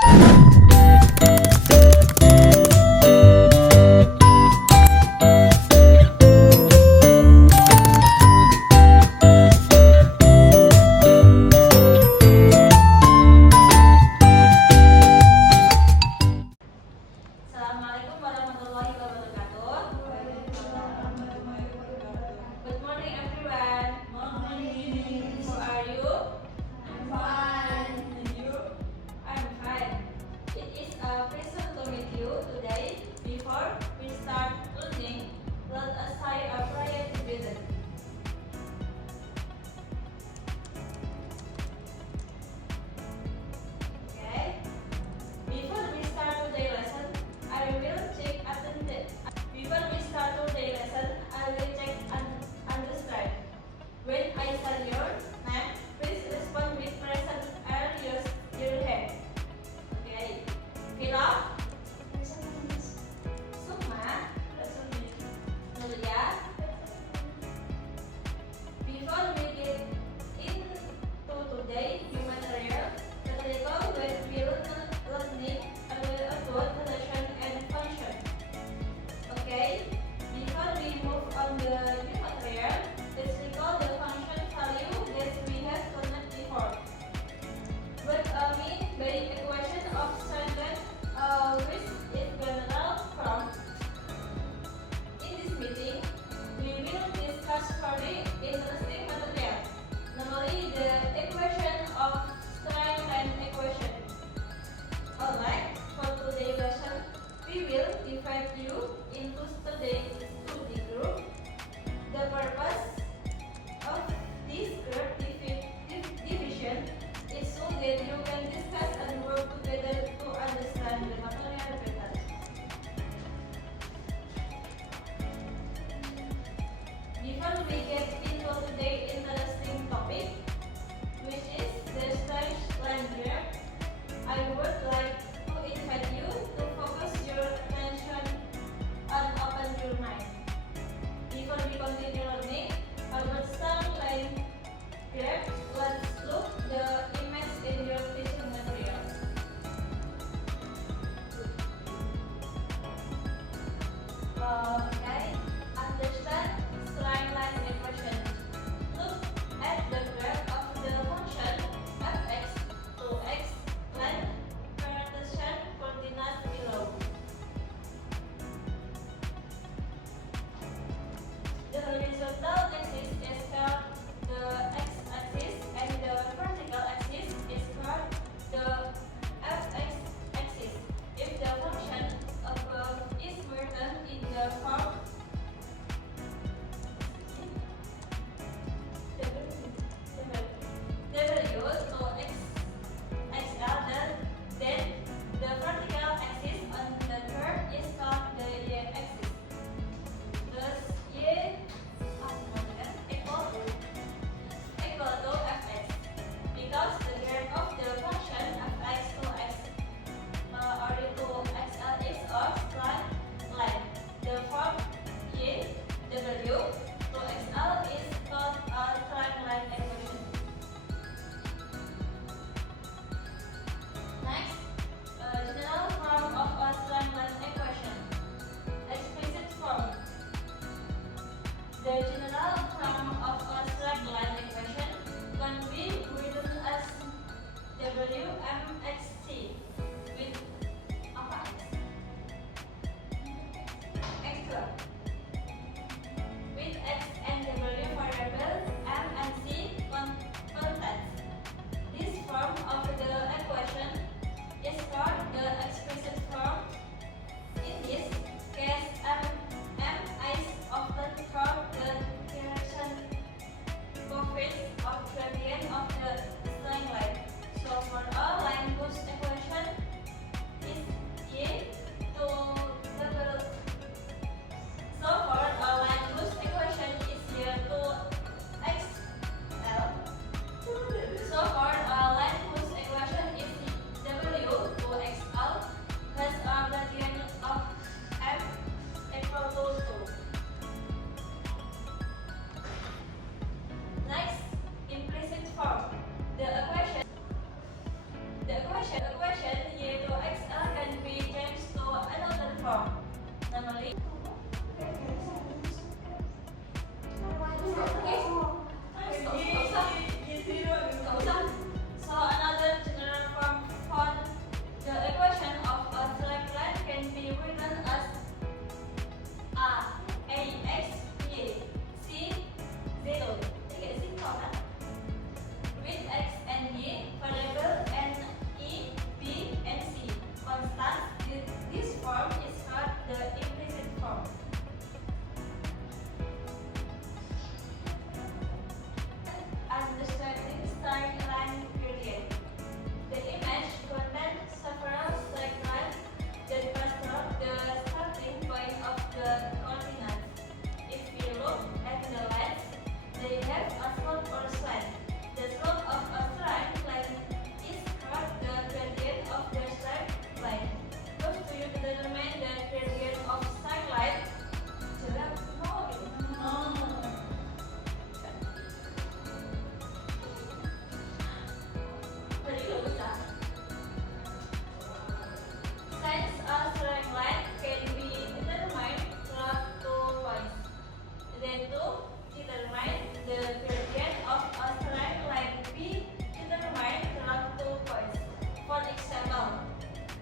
Assalamualaikum warahmatullahi wabarakatuh. Good morning everyone. How are you? I'm fine. And you? I'm fine.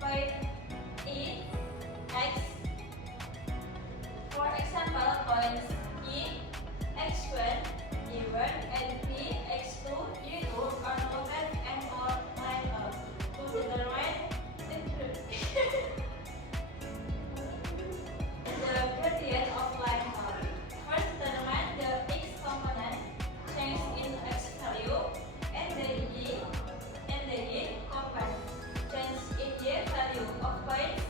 Find E, X. For example, points E, X1, E1, and P, X2, E2 are noted and or lined up. To determine the gradient of line up. First, determine the X component change in X value and the Y component change in Y value of points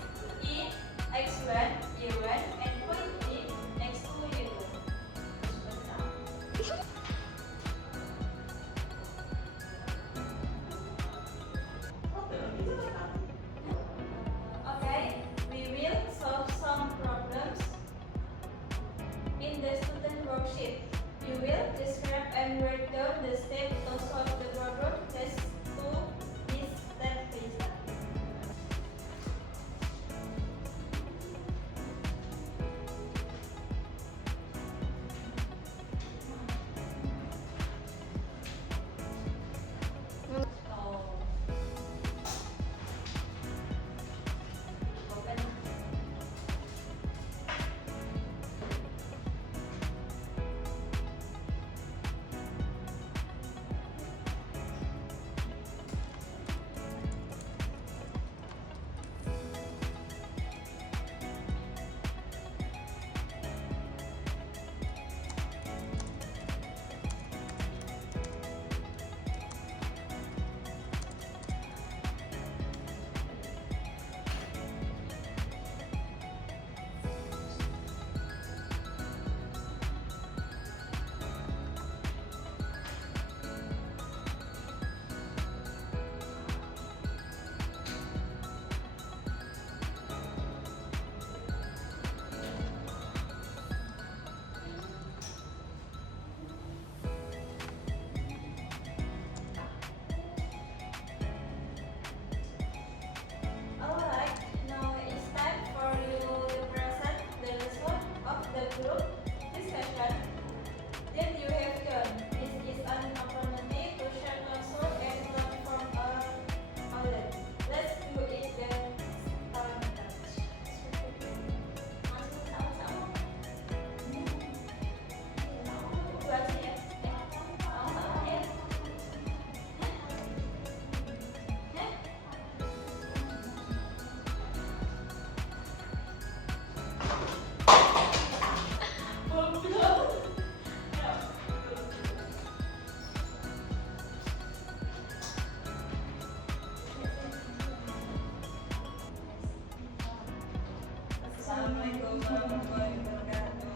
E, X1, Y1, and point P, X2, Y2. Okay, we will solve some problems in the student worksheet. You will describe and write down the steps to solve the problem. Test 2 is step by step. Oh. Open. Alright, now it's time for you to present the result of the group discussion that you have done. This is an opportunity to share answer and learn from our outlet. Let's do it then. Masuk sama-sama. Buat sih ya. Sama-sama ya. Hah? Assalamualaikum warahmatullahi wabarakatuh.